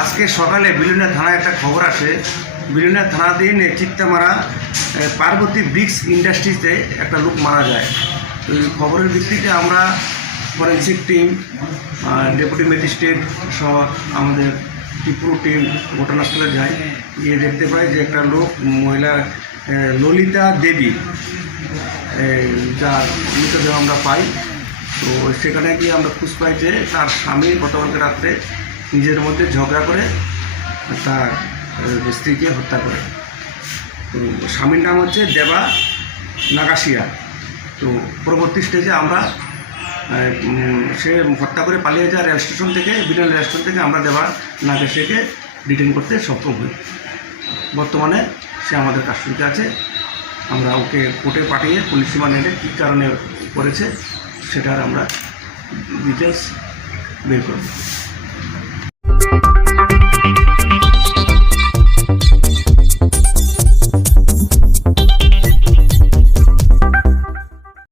আজকে সকালে বিলুনিয়া থানায় একটা খবর আসে। বিলুনিয়া থানাধীন চিত্তামারা পার্বতী ব্রিক্স ইন্ডাস্ট্রিতে একটা লোক মারা যায়। খবরের ভিত্তিতে আমরা ফরেন্সিক টিম ডেপুটি ম্যাজিস্ট্রেট সহ আমাদের ত্রিপুর টিম ঘটনাস্থলে যাই গিয়ে দেখতে পাই যে একটা লোক, মহিলা ললিতা দেবী যার মৃতদেহ আমরা পাই। তো সেখানে গিয়ে আমরা খুঁজ পাই যে তার স্বামী গতকালকে রাত্রে নিজের মধ্যে ঝগড়া করে তার স্ত্রীকে হত্যা করে। তো স্বামীর নাম হচ্ছে দেবা নাগাশিয়া। তো পরবর্তী স্টেজে আমরা সে হত্যা করে পালিয়ে যায় রেল স্টেশন থেকে বিনাল রেল স্টেশন থেকে আমরা দেবা নাগাশিয়াকে ডিটেন করতে সক্ষম হই। বর্তমানে সে আমাদের কাস্টডিতে আছে। আমরা ওকে কোর্টে পাঠিয়ে পুলিশ রিমান্ডে কী কারণে করেছে, সেটার আমরা ডিটেলস বের করব।